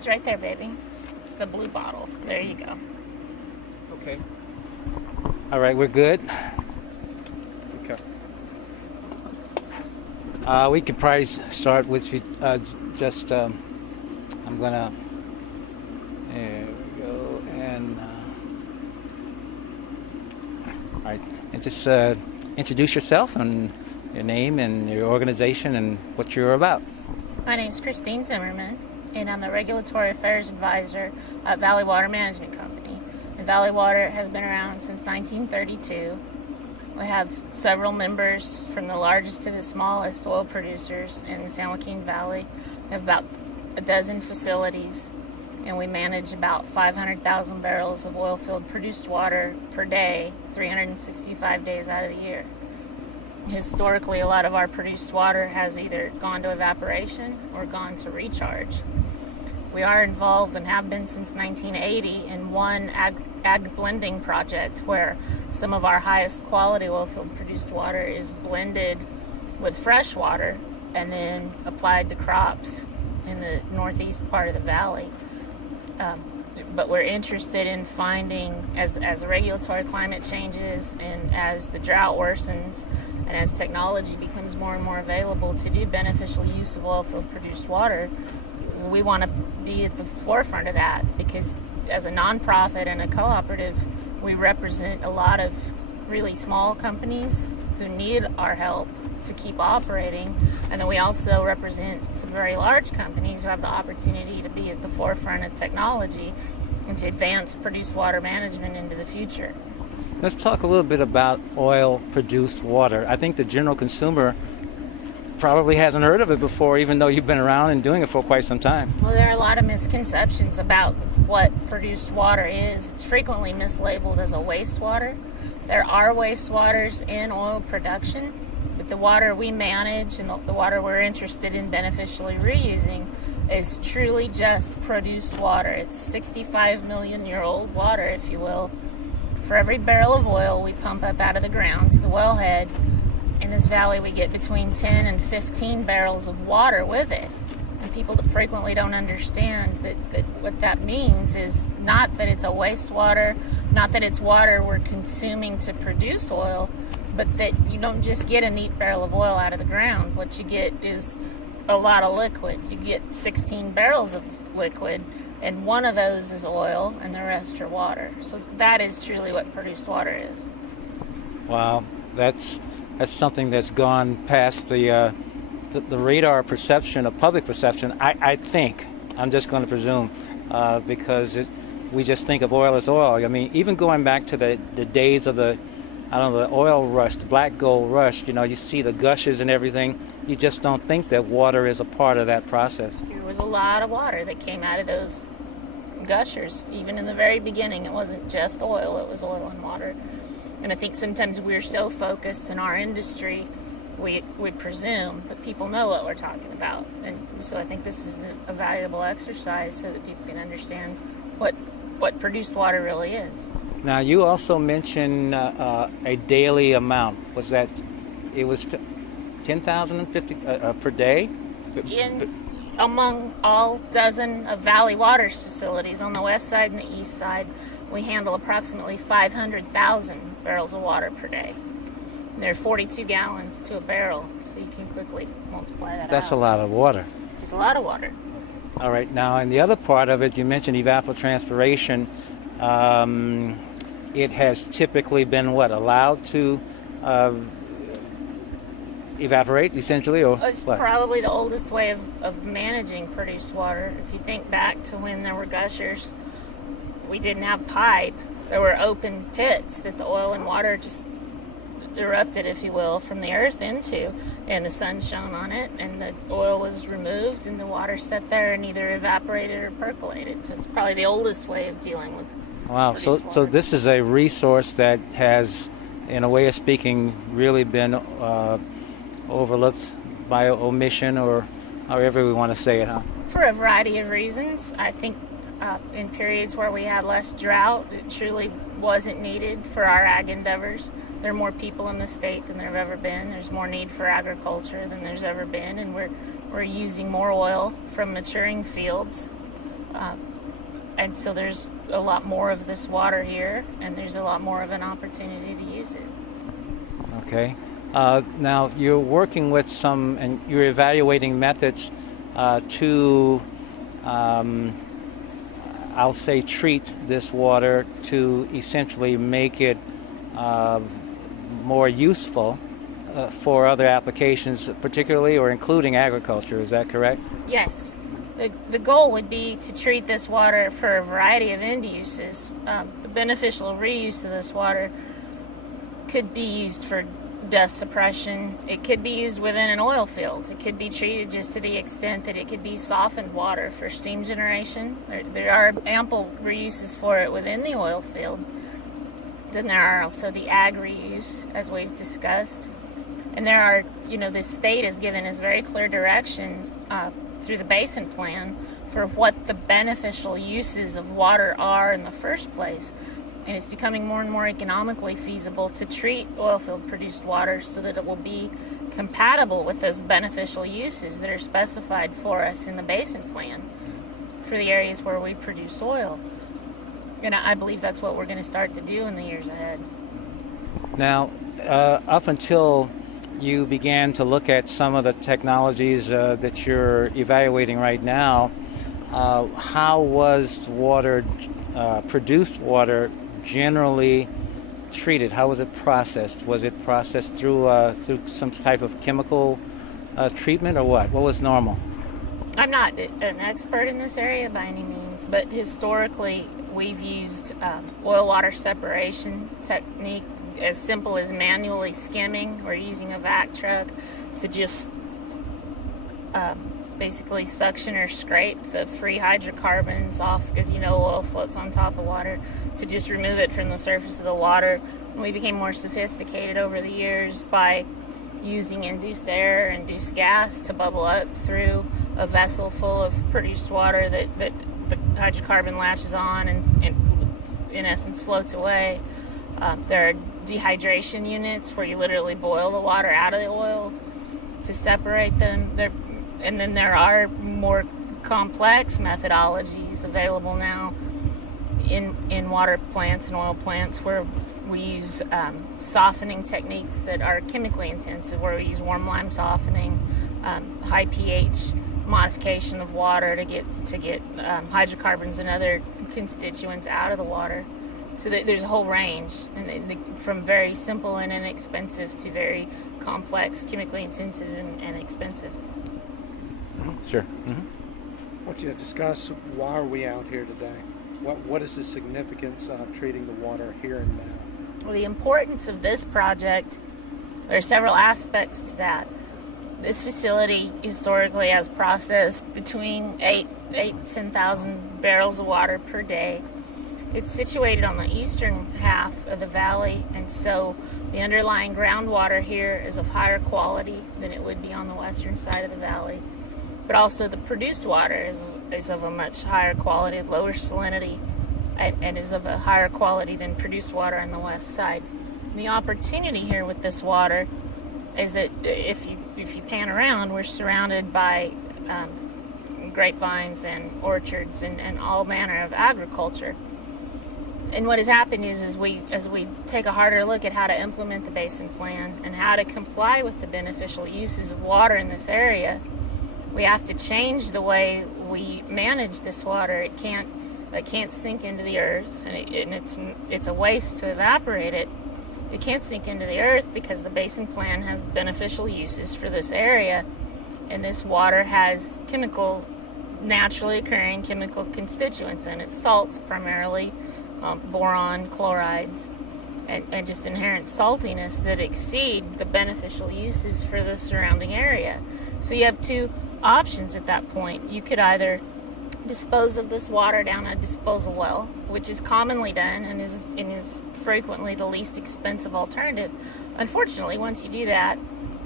It's right there, baby. It's the blue bottle. There you go. Okay. All right, we're good. Okay. We could probably start with just. I'm gonna. There we go. And all right, and just introduce yourself and your name and your organization and what you're about. My name's Christine Zimmerman, and I'm the Regulatory Affairs Advisor at Valley Water Management Company. And Valley Water has been around since 1932. We have several members from the largest to the smallest oil producers in the San Joaquin Valley. We have about a dozen facilities, and we manage about 500,000 barrels of oil field produced water per day, 365 days out of the year. Historically, a lot of our produced water has either gone to evaporation or gone to recharge. We are involved and have been since 1980 in one ag blending project where some of our highest quality oil field produced water is blended with fresh water and then applied to crops in the northeast part of the valley. But we're interested in finding, as the regulatory climate changes and as the drought worsens and as technology becomes more and more available to do beneficial use of oil field produced water, we want to be at the forefront of that, because as a nonprofit and a cooperative, we represent a lot of really small companies who need our help to keep operating, and then we also represent some very large companies who have the opportunity to be at the forefront of technology and to advance produced water management into the future. Let's talk a little bit about oil produced water. I think the general consumer probably hasn't heard of it before, even though you've been around and doing it for quite some time. Well, there are a lot of misconceptions about what produced water is. It's frequently mislabeled as a wastewater. There are wastewaters in oil production, but the water we manage and the water we're interested in beneficially reusing is truly just produced water. It's 65 million year old water, if you will. For every barrel of oil we pump up out of the ground to the wellhead, in this valley we get between 10 and 15 barrels of water with it. And people frequently don't understand that what that means is not that it's a wastewater, not that it's water we're consuming to produce oil, but that you don't just get a neat barrel of oil out of the ground. What you get is a lot of liquid. You get 16 barrels of liquid, and one of those is oil and the rest are water. So that is truly what produced water is. Wow, that's something that's gone past the radar perception of public perception. I think, I'm just going to presume, because we just think of oil as oil. I mean, even going back to the days of the oil rush, the black gold rush, you see the gushes and everything. You just don't think that water is a part of that process. There was a lot of water that came out of those gushers. Even in the very beginning, it wasn't just oil, it was oil and water. And I think sometimes we're so focused in our industry, we presume that people know what we're talking about. And so I think this is a valuable exercise so that people can understand what produced water really is. Now, you also mentioned a daily amount. It was 10,050 per day? Among all dozen of Valley Water's facilities on the west side and the east side, we handle approximately 500,000 barrels of water per day. And there are 42 gallons to a barrel, so you can quickly multiply that out. That's a lot of water. It's a lot of water. All right. Now, in the other part of it, you mentioned evapotranspiration. It has typically been, allowed to evaporate, essentially? Or it's what? Probably the oldest way of managing produced water. If you think back to when there were gushers, we didn't have pipe. There were open pits that the oil and water just erupted, if you will, from the earth into, and the sun shone on it, and the oil was removed, and the water sat there and either evaporated or percolated. So it's probably the oldest way of dealing with. Wow. So this is a resource that has, in a way of speaking, really been overlooked by omission, or however we want to say it, huh? For a variety of reasons. I think in periods where we had less drought, it truly wasn't needed for our ag endeavors. There are more people in the state than there have ever been. There's more need for agriculture than there's ever been, and we're using more oil from maturing fields And so there's a lot more of this water here, and there's a lot more of an opportunity to use it. Okay. Now you're working with some, and you're evaluating methods to, I'll say, treat this water to essentially make it more useful for other applications, particularly or including agriculture. Is that correct? Yes. The goal would be to treat this water for a variety of end uses. The beneficial reuse of this water could be used for dust suppression. It could be used within an oil field. It could be treated just to the extent that it could be softened water for steam generation. There are ample reuses for it within the oil field. Then there are also the ag reuse, as we've discussed. And there are, the state has given us very clear direction through the basin plan for what the beneficial uses of water are in the first place. And it's becoming more and more economically feasible to treat oil field produced water so that it will be compatible with those beneficial uses that are specified for us in the basin plan for the areas where we produce oil. And I believe that's what we're going to start to do in the years ahead. Now, up until you began to look at some of the technologies that you're evaluating right now, how was water, produced water, generally treated? How was it processed? Was it processed through some type of chemical treatment, or what? What was normal? I'm not an expert in this area by any means, but historically we've used oil water separation technique, as simple as manually skimming or using a vac truck to just basically suction or scrape the free hydrocarbons off, because oil floats on top of water, to just remove it from the surface of the water. And we became more sophisticated over the years by using induced air, induced gas to bubble up through a vessel full of produced water that the hydrocarbon latches on and in essence floats away. There are dehydration units where you literally boil the water out of the oil to separate them. And then there are more complex methodologies available now in water plants and oil plants where we use softening techniques that are chemically intensive, where we use warm lime softening, high pH modification of water to get hydrocarbons and other constituents out of the water. So there's a whole range, from very simple and inexpensive to very complex, chemically intensive and expensive. Sure. Mm-hmm. I want you to discuss, why are we out here today? What is the significance of treating the water here and now? Well, the importance of this project, there are several aspects to that. This facility historically has processed between 10,000 barrels of water per day. It's situated on the eastern half of the valley, and so the underlying groundwater here is of higher quality than it would be on the western side of the valley. But also the produced water is of a much higher quality, lower salinity, and is of a higher quality than produced water on the west side. And the opportunity here with this water is that if you pan around, we're surrounded by grapevines and orchards and all manner of agriculture. And what has happened is as we take a harder look at how to implement the basin plan and how to comply with the beneficial uses of water in this area, we have to change the way we manage this water. It can't sink into the earth, and it's a waste to evaporate it. It can't sink into the earth because the basin plan has beneficial uses for this area, and this water has naturally occurring chemical constituents in it, salts primarily, boron, chlorides, and just inherent saltiness that exceed the beneficial uses for the surrounding area. So you have two options at that point. You could either dispose of this water down a disposal well, which is commonly done and is frequently the least expensive alternative. Unfortunately, once you do that,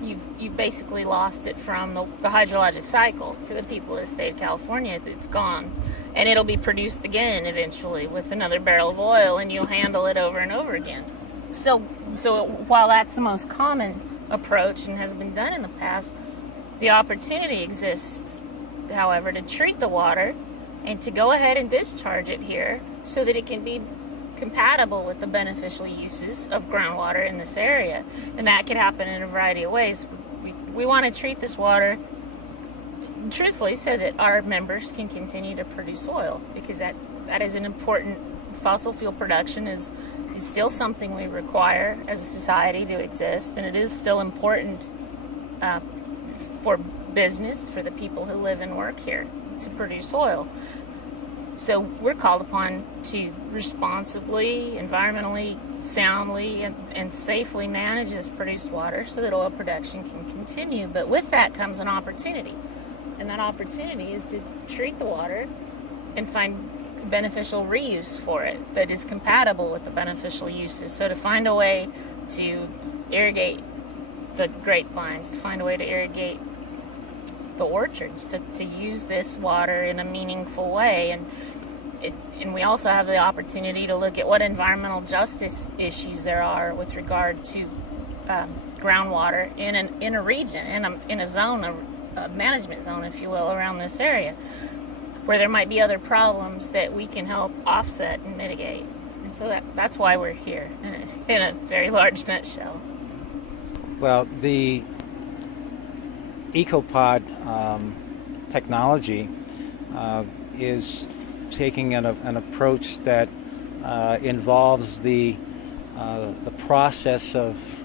you've basically lost it from the hydrologic cycle. For the people of the state of California, it's gone, and it'll be produced again eventually with another barrel of oil, and you'll handle it over and over again. So while that's the most common approach and has been done in the past, the opportunity exists, however, to treat the water and to go ahead and discharge it here so that it can be compatible with the beneficial uses of groundwater in this area. And that could happen in a variety of ways. We want to treat this water truthfully so that our members can continue to produce oil, because that is an important, fossil fuel production is still something we require as a society to exist, and it is still important for business, for the people who live and work here, to produce oil. So we're called upon to responsibly, environmentally, soundly, and safely manage this produced water so that oil production can continue. But with that comes an opportunity. And that opportunity is to treat the water and find beneficial reuse for it that is compatible with the beneficial uses. So to find a way to irrigate the grapevines, to find a way to irrigate the orchards, to use this water in a meaningful way. And we also have the opportunity to look at what environmental justice issues there are with regard to groundwater in a region, in a zone, a management zone, if you will, around this area, where there might be other problems that we can help offset and mitigate. And so that's why we're here, in a very large nutshell. Well, the EcoPod technology is taking an approach that involves the process of,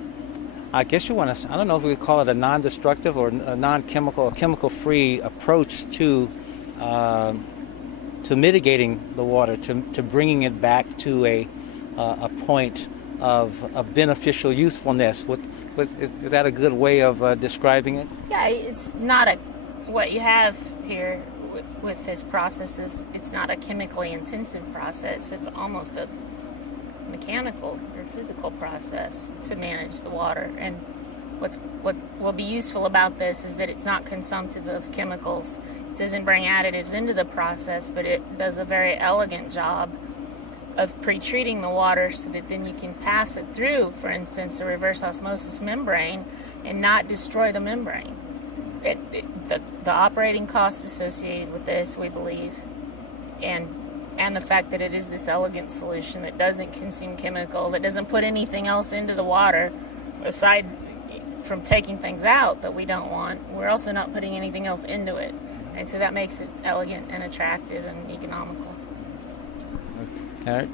I guess you want to, I don't know if we would call it a non-destructive or a non-chemical, a chemical-free approach to mitigating the water, to bringing it back to a point of beneficial usefulness. Is that a good way of describing it? Yeah, it's not what you have here with this process is it's not a chemically intensive process. It's almost a mechanical or physical process to manage the water. And what will be useful about this is that it's not consumptive of chemicals. It doesn't bring additives into the process, but it does a very elegant job of pre-treating the water so that then you can pass it through, for instance, a reverse osmosis membrane and not destroy the membrane. The operating costs associated with this, we believe, and the fact that it is this elegant solution that doesn't consume chemical, that doesn't put anything else into the water aside from taking things out that we don't want. We're also not putting anything else into it. And so that makes it elegant and attractive and economical. All right.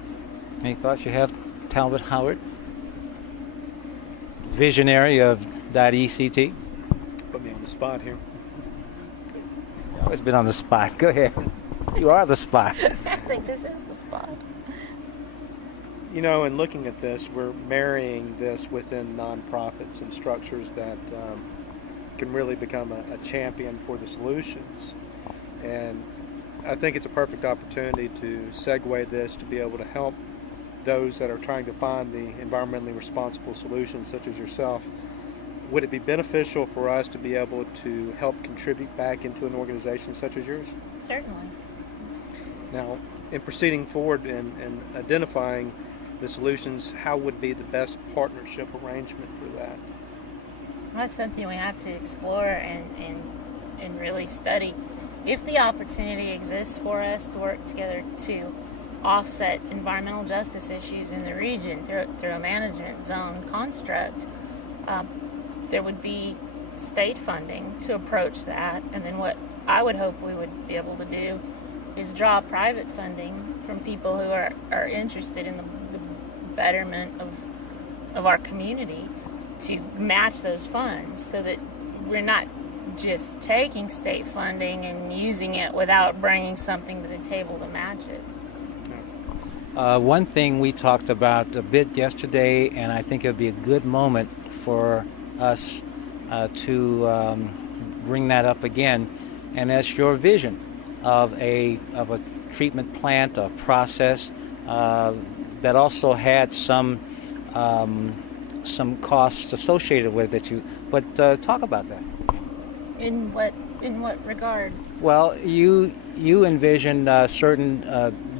Any thoughts you have, Talbot Howard? Visionary of .ECT? Put me on the spot here. You've always been on the spot. Go ahead. You are the spot. I think this is the spot. You know, in looking at this, we're marrying this within nonprofits and structures that can really become a champion for the solutions. And I think it's a perfect opportunity to segue this to be able to help those that are trying to find the environmentally responsible solutions, such as yourself. Would it be beneficial for us to be able to help contribute back into an organization such as yours? Certainly. Now, in proceeding forward and identifying the solutions, how would be the best partnership arrangement for that? That's something we have to explore and really study. If the opportunity exists for us to work together to offset environmental justice issues in the region through a management zone construct, there would be state funding to approach that. And then what I would hope we would be able to do is draw private funding from people who are interested in the betterment of our community to match those funds, so that we're not just taking state funding and using it without bringing something to the table to match it. One thing we talked about a bit yesterday, and I think it would be a good moment for us to bring that up again, and that's your vision of a treatment plant, a process that also had some costs associated with it. But talk about that. In what regard? Well, you envisioned certain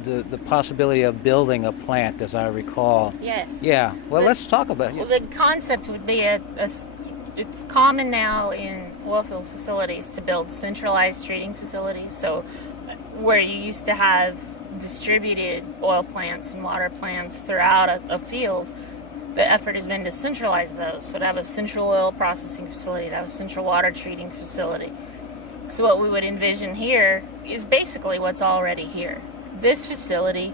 the possibility of building a plant, as I recall. Yes. Yeah. Well, let's talk about it. Well, the concept would be it's common now in oil field facilities to build centralized treating facilities. So where you used to have distributed oil plants and water plants throughout a field, the effort has been to centralize those. So to have a central oil processing facility, to have a central water treating facility. So what we would envision here is basically what's already here. This facility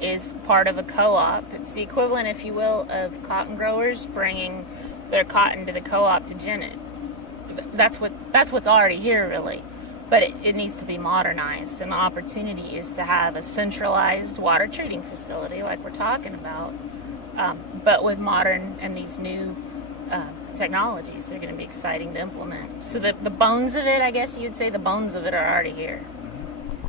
is part of a co-op. It's the equivalent, if you will, of cotton growers bringing their cotton to the co-op to gin it. That's what's already here, really. But it needs to be modernized, and the opportunity is to have a centralized water treating facility like we're talking about, but with modern and these new technologies. They're going to be exciting to implement. So the bones of it, I guess you'd say, the bones of it are already here.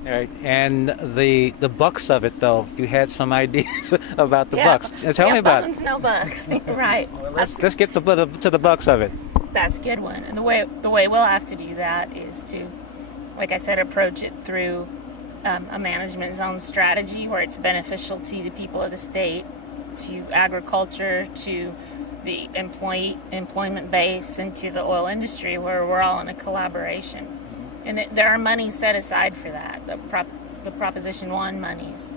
All right. And the bucks of it, though, you had some ideas about the bucks. Tell me about bones, it. No bucks. Right. Well, let's get to the bucks of it. That's a good one. And the way we'll have to do that is to, like I said, approach it through a management zone strategy where it's beneficial to the people of the state, to agriculture, to the employment base, and to the oil industry, where we're all in a collaboration. And there are monies set aside for that. The Proposition 1 monies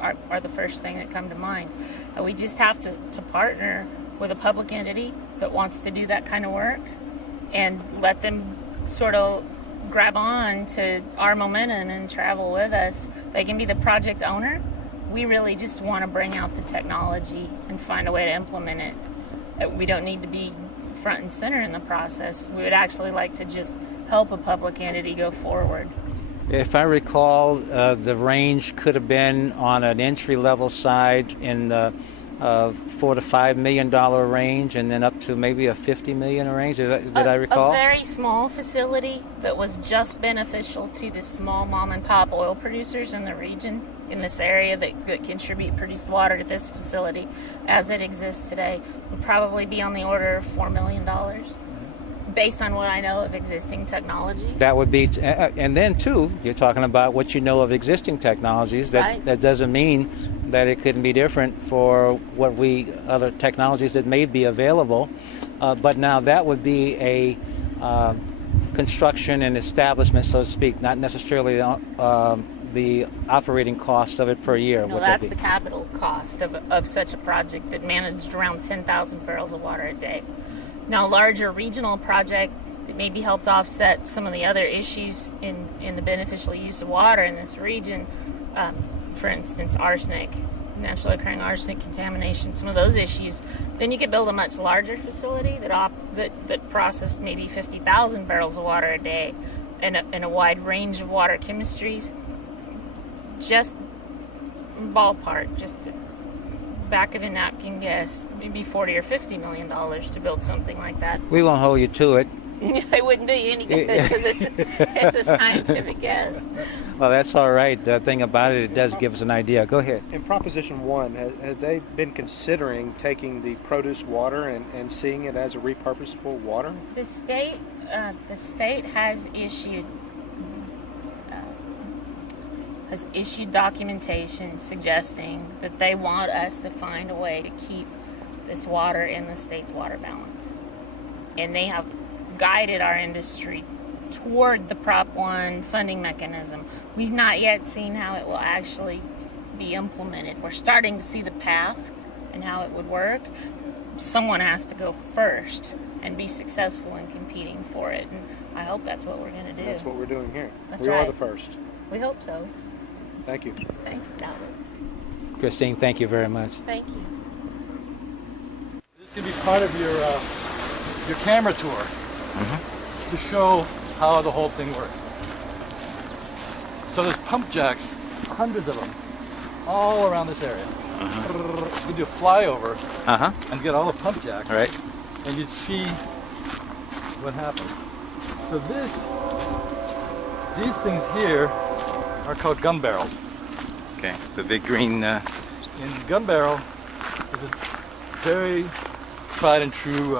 are the first thing that come to mind. We just have to partner with a public entity that wants to do that kind of work and let them sort of grab on to our momentum and travel with us. They can be the project owner. We really just want to bring out the technology and find a way to implement it. We don't need to be front and center in the process. We would actually like to just help a public entity go forward. If I recall, the range could have been on an entry-level side in the $4 to $5 million range, and then up to maybe a $50 million range. Did I recall? A very small facility that was just beneficial to the small mom-and-pop oil producers in the region, in this area that contribute produced water to this facility as it exists today, would probably be on the order of $4 million. Based on what I know of existing technologies. That would be, and then too, you're talking about what you know of existing technologies. That doesn't mean that it couldn't be different for other technologies that may be available. But now that would be a construction and establishment, so to speak, not necessarily the operating cost of it per year. No, that's the capital cost of such a project that managed around 10,000 barrels of water a day. Now, a larger regional project that maybe helped offset some of the other issues in the beneficial use of water in this region, for instance, arsenic, naturally occurring arsenic contamination, some of those issues, then you could build a much larger facility that processed maybe 50,000 barrels of water a day in a wide range of water chemistries. Just ballpark, just back of a napkin guess, maybe $40 or $50 million to build something like that. We won't hold you to it. It wouldn't do you any good because it's a scientific guess. Well, that's all right. The thing about it, it does give us an idea. Go ahead. In Proposition 1, have they been considering taking the produce water and seeing it as a repurposable water? The state has issued documentation suggesting that they want us to find a way to keep this water in the state's water balance. And they have guided our industry toward the Prop 1 funding mechanism. We've not yet seen how it will actually be implemented. We're starting to see the path and how it would work. Someone has to go first and be successful in competing for it. And I hope that's what we're going to do. That's what we're doing here. That's we right. are the first. We hope so. Thank you. Thanks, Dalvin. Christine, thank you very much. Thank you. This could be part of your camera tour to show how the whole thing works. So there's pump jacks, hundreds of them, all around this area. You could do a flyover and get all the pump jacks, All right. and you'd see what happens. So these things here are called gun barrels. Okay. The big green. And gun barrel is a very tried and true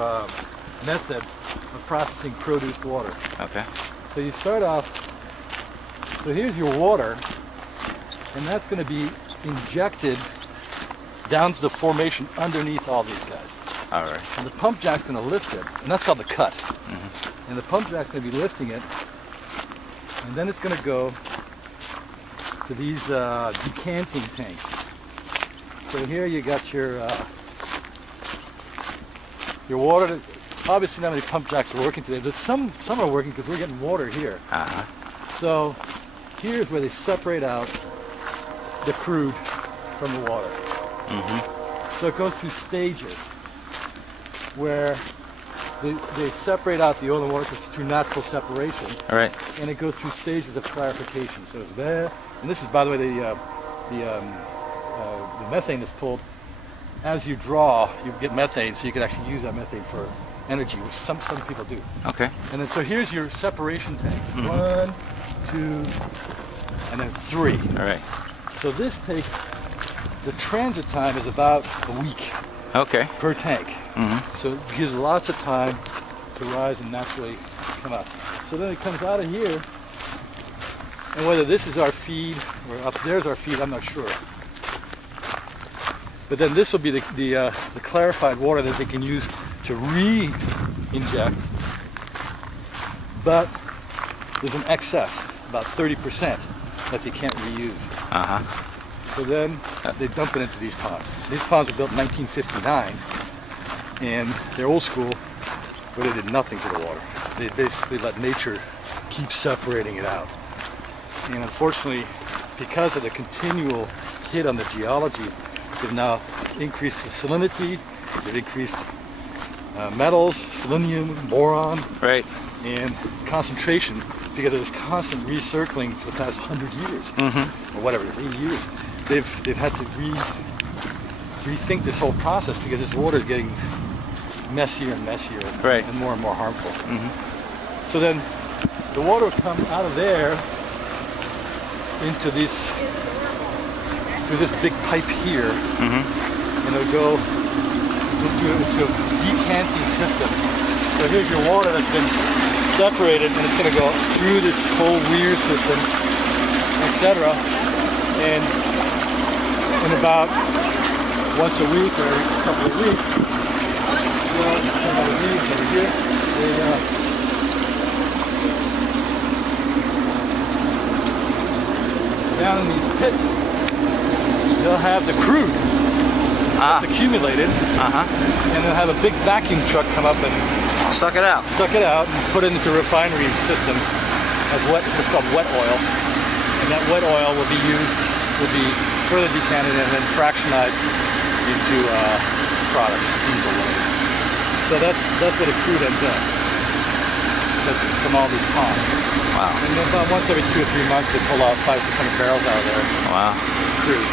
method of processing produced water. Okay. So you start off, so here's your water, and that's going to be injected down to the formation underneath all these guys. All right. And the pump jack's going to lift it, and that's called the cut. And the pump jack's going to be lifting it, and then it's going to go to these decanting tanks. So here you got your water. Obviously not many pump jacks are working today, but some are working because we're getting water here. So here's where they separate out the crude from the water. So it goes through stages where they separate out the oil and water through natural separation. All right. And it goes through stages of clarification. So it's there, and this is, by the way, the methane is pulled as you draw. You get methane, so you can actually use that methane for energy, which some people do. Okay. And then so here's your separation tank. 1, 2, and then 3. All right. So this takes, the transit time is about a week Okay. per tank. So it gives lots of time to rise and naturally come out. So then it comes out of here, and whether this is our feed or up there's our feed, I'm not sure. But then this will be the clarified water that they can use to re-inject. But there's an excess, about 30%, that they can't reuse. So then they dump it into these ponds. These ponds were built in 1959, and they're old school, but they did nothing to the water. They basically let nature keep separating it out. And unfortunately, because of the continual hit on the geology, they've now increased the salinity, they've increased metals, selenium, boron, Right. and concentration, because of this constant recircling for the past 100 years, or whatever it is, 80 years. They've had to rethink this whole process because this water is getting messier and messier, Right. and more harmful. So then the water will come out of there into this, through this big pipe here, and it'll go into a decanting system. So here's your water that's been separated, and it's going to go through this whole weir system, etc. And in about once a week or every couple of weeks, over here, down in these pits, they'll have the crude that's accumulated, and they'll have a big vacuum truck come up and Suck it out. and put it into a refinery system of what's called wet oil, and that wet oil will be further decanted and then fractionized into products, diesel oil. So that's what a crude ends up. That's from all these ponds. Wow. And then about once every 2 or 3 months, they pull out 500 to 600 barrels out of there. Wow. Crude.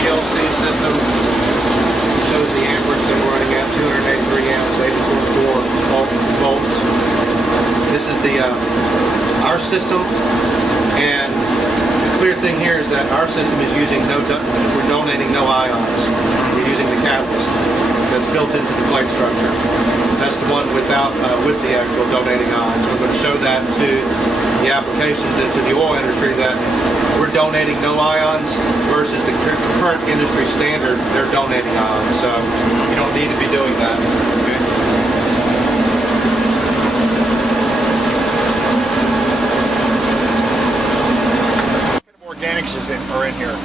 PLC system shows the amperage they're running at 283 amps, 84 volts. This is our system, and the clear thing here is that our system is using we're donating no ions. We're using the catalyst that's built into the plate structure. That's the one with the actual donating ions. We're going to show that to the applications into the oil industry that we're donating no ions versus the current industry standard, they're donating ions. So you don't need to be doing that. Okay? What kind of organics are in here?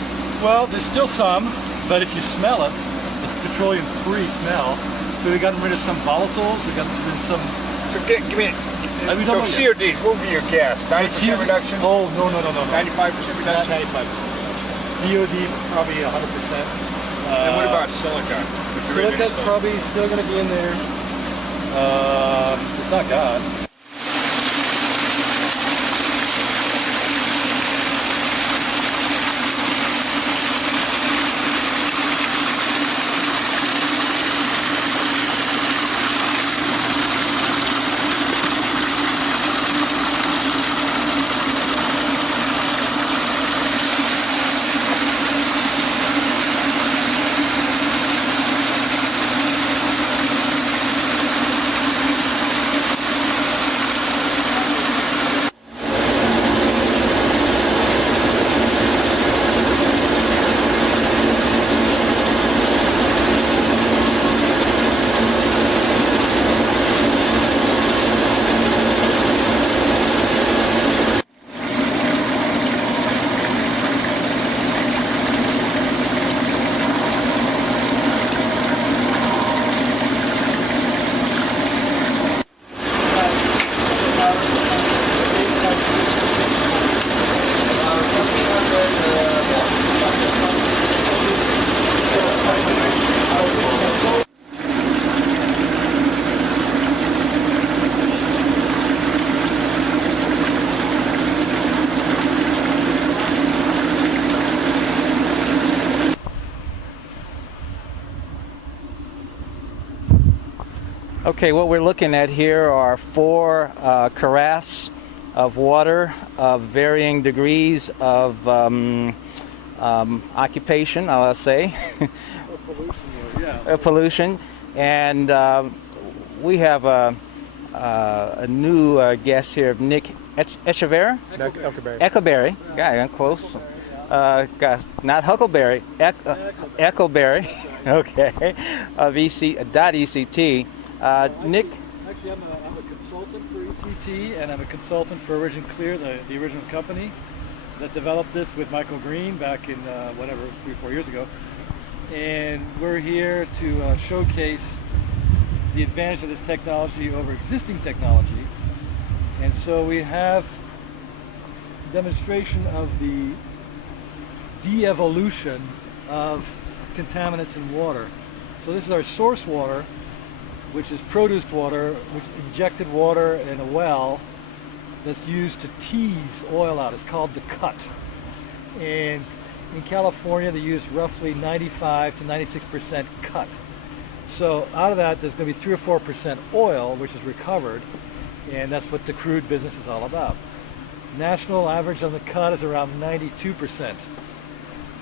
Well, there's still some, but if you smell it, it's petroleum-free smell. So we got rid of some volatiles. We got rid of some. So give me. Are we So talking about- CODs, what would be your gas? 90% reduction? Oh, no. 95% Not reduction? 95%. BOD probably 100%. And what about silica? Silica's probably still going to be in there. It's not God. Okay, what we're looking at here are 4 carafes of water of varying degrees of occupation, I'll say, pollution. And we have a new guest here, Nick Echeverria? Echoberry. Yeah, I'm close. Gosh, not Huckleberry, Echoberry. Okay, of ECT. Nick? Actually, I'm a consultant for ECT, and I'm a consultant for Origin Clear, the original company that developed this with Michael Green back in 3-4 years ago. And we're here to showcase the advantage of this technology over existing technology. And so we have demonstration of the de-evolution of contaminants in water. So this is our source water, which is produced water, which injected water in a well that's used to tease oil out. It's called the cut. And in California, they use roughly 95 to 96% cut. So out of that, there's going to be 3 or 4% oil, which is recovered, and that's what the crude business is all about. National average on the cut is around 92%.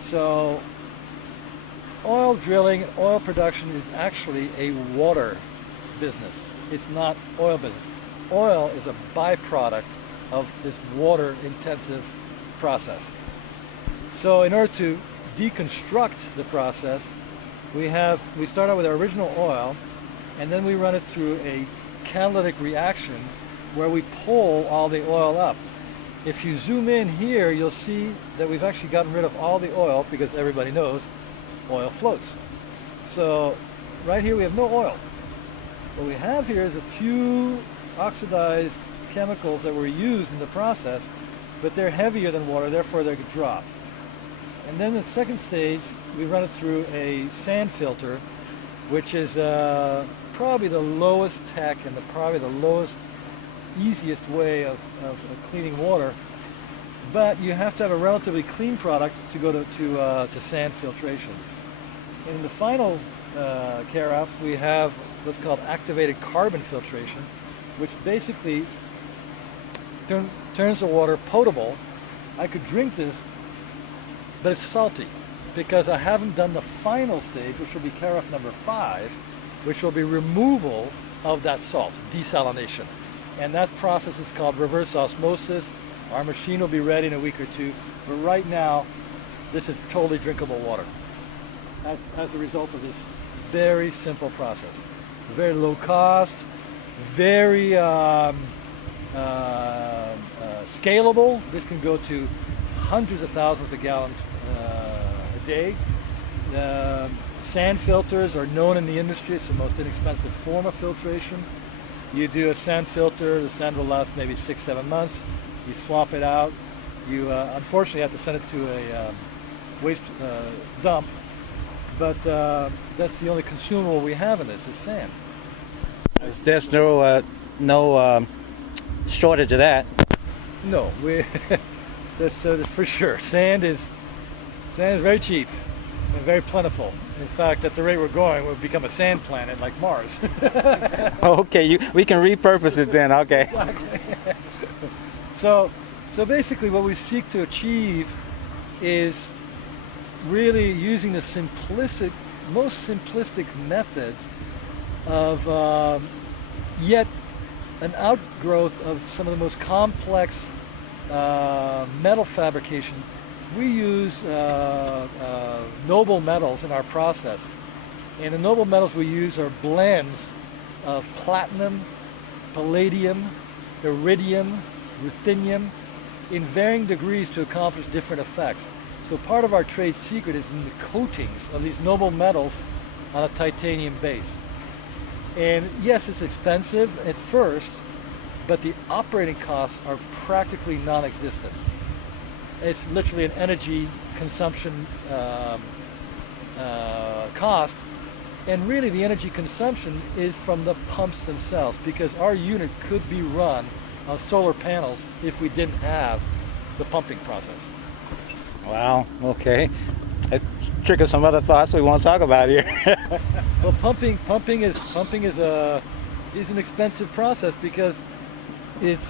So oil drilling, oil production is actually a water business. It's not oil business. Oil is a byproduct of this water-intensive process. So in order to deconstruct the process, we start out with our original oil, and then we run it through a catalytic reaction where we pull all the oil up. If you zoom in here, you'll see that we've actually gotten rid of all the oil, because everybody knows oil floats. So right here we have no oil. What we have here is a few oxidized chemicals that were used in the process, but they're heavier than water, therefore they could drop. And then the second stage, we run it through a sand filter, which is probably the lowest tech and probably the lowest, easiest way of cleaning water. But you have to have a relatively clean product to go to sand filtration. In the final carafe, we have what's called activated carbon filtration, which basically turns the water potable. I could drink this, but it's salty because I haven't done the final stage, which will be carafe number 5, which will be removal of that salt, desalination. And that process is called reverse osmosis. Our machine will be ready in a week or 2, but right now, this is totally drinkable water as a result of this very simple process. Very low cost, very scalable. This can go to hundreds of thousands of gallons a day. Sand filters are known in the industry. It's the most inexpensive form of filtration. You do a sand filter, the sand will last maybe 6-7 months. You swap it out. You unfortunately have to send it to a waste dump, but that's the only consumable we have in this is sand. There's no shortage of that. No, that's for sure. Sand is very cheap and very plentiful. In fact, at the rate we're going, we'll become a sand planet like Mars. Okay, we can repurpose it then. Okay. Exactly. So basically, what we seek to achieve is really using the most simplistic methods of yet an outgrowth of some of the most complex metal fabrication. We use noble metals in our process, and the noble metals we use are blends of platinum, palladium, iridium, ruthenium in varying degrees to accomplish different effects. So part of our trade secret is in the coatings of these noble metals on a titanium base. And yes, it's expensive at first, but the operating costs are practically non-existent. It's literally an energy consumption cost, and really the energy consumption is from the pumps themselves, because our unit could be run on solar panels if we didn't have the pumping process. Wow, okay. It triggers some other thoughts we want to talk about here. Well, pumping is a is an expensive process because it's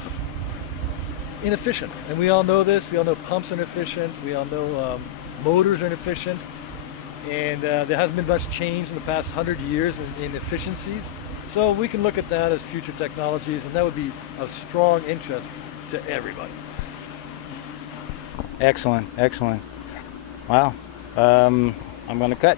inefficient. And we all know this. We all know pumps are inefficient. We all know motors are inefficient. And there hasn't been much change in the past 100 years in efficiencies. So we can look at that as future technologies, and that would be of strong interest to everybody. Excellent, excellent. Wow. I'm going to cut.